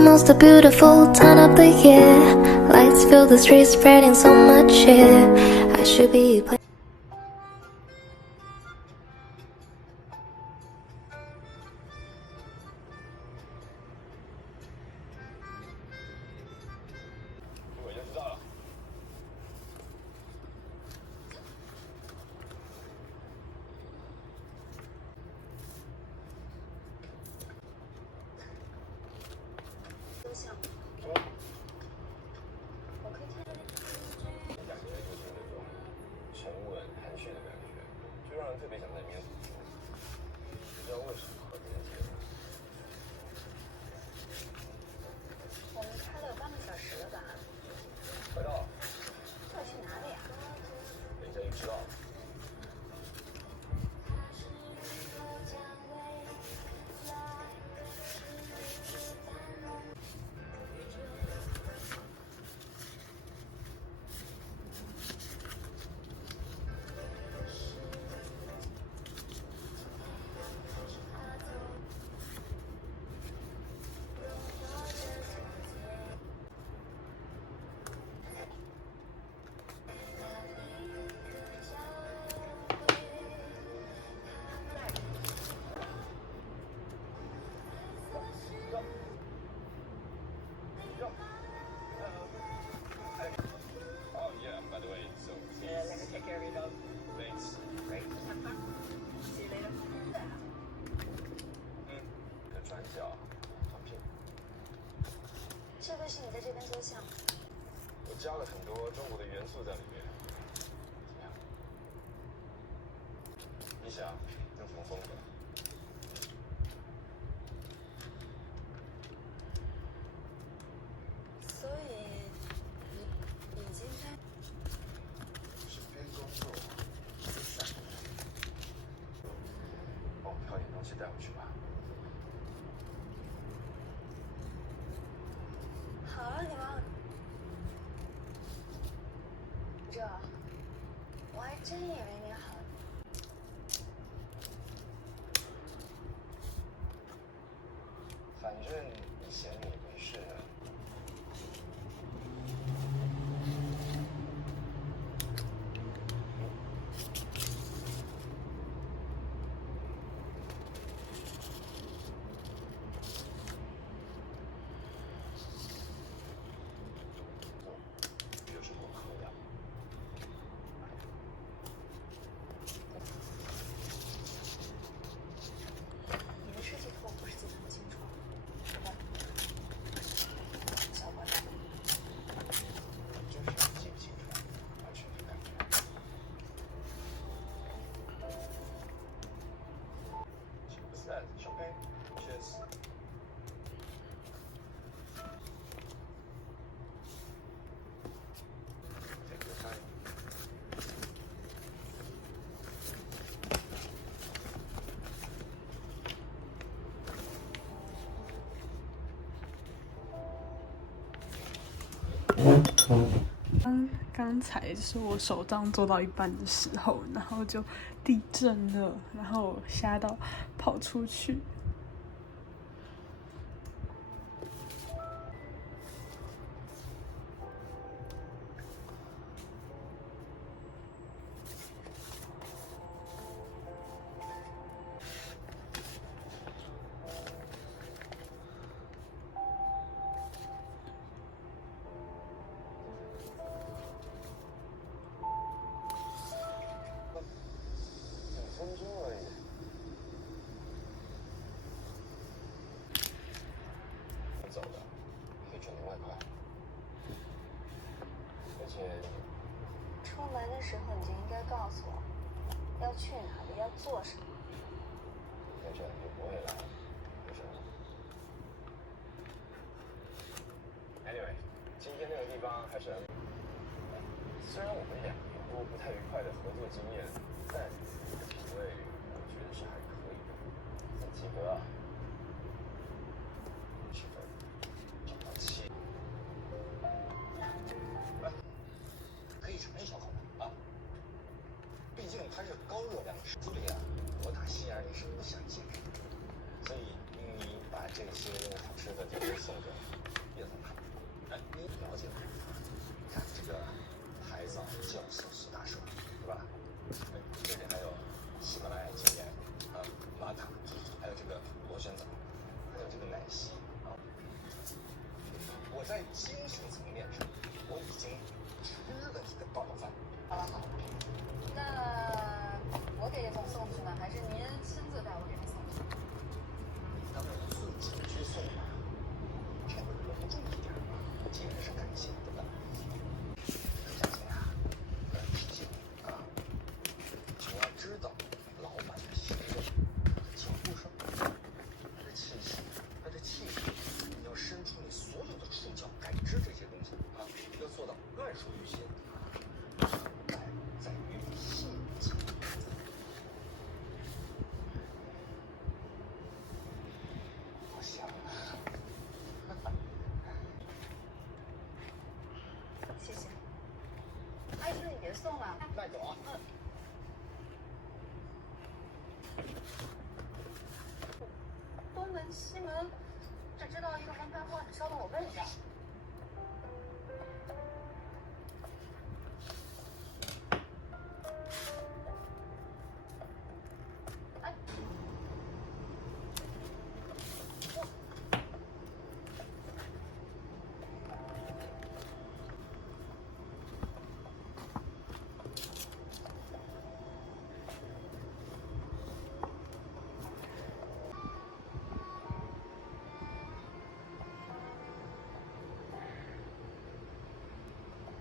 most beautiful time of the year. Lights fill the streets, spreading so much cheer. I should be playing. 我就知道了。感觉就是那种沉稳含蓄的感觉，就让人特别想在里面读书。不知道为什么和别人接吻。我们开了半个小时了吧？快到了。要去哪里啊？等一下就知道了。 Oh yeah, by the way, so Yeah, let me take care of your dog. thanks. Great. See you later. 你的转角长片，这个是你在这边做项目？我加了很多中国的元素在里面。怎么样？你想用什么风格？所以你已经在是边工作边散步。帮我挑点东西带回去吧。 好啊，你忙。这，我还真以为你好。反正你闲着也没事。有什么喝的？你的设计图我不是记得很清楚，什么？小伙子，就是记不清楚，完全凭感觉。What's that? Champagne? Cheers. Take your time. 刚才是我手账做到一半的时候，然后就地震了，然后我吓到跑出去。2分钟而已。走的，可以赚点外快。而且出门的时候你就应该告诉我，要去哪里，要做什么。那这样你就不会来，不是吗 ？Anyway， 今天那个地方还是很……虽然我们俩有过不太愉快的合作经验，但品味我觉得是还可以的，很及格啊。10分，找到7。可以尝一小口的啊，毕竟它是高热量的食物呀。我打心眼里是不想减肥，所以你把这这些好吃的就都送给叶总他。哎，你了解吗？你看这个牌子啊，叫小苏打水，对吧？哎，这里还有喜马拉雅经典啊，玛卡，还有这个螺旋藻，还有这个奶昔啊。我在精神层面上，我已经吃了你的饱饭。好了好了，那我给叶总送去呢，还是您亲自带我给他送去？当然自己去送吧，这样隆重一点嘛，既然是感谢，对吧？小姐啊，提醒你啊，你要知道老板的行为、脚步声、他的气息、他的气质，你要伸出你所有的触角感知这些东西啊，要做到乱熟于心。在于细节。我想谢谢。阿姨，那你别送了。带走啊。东门西门，只知道一个门牌号，你稍等我问一下。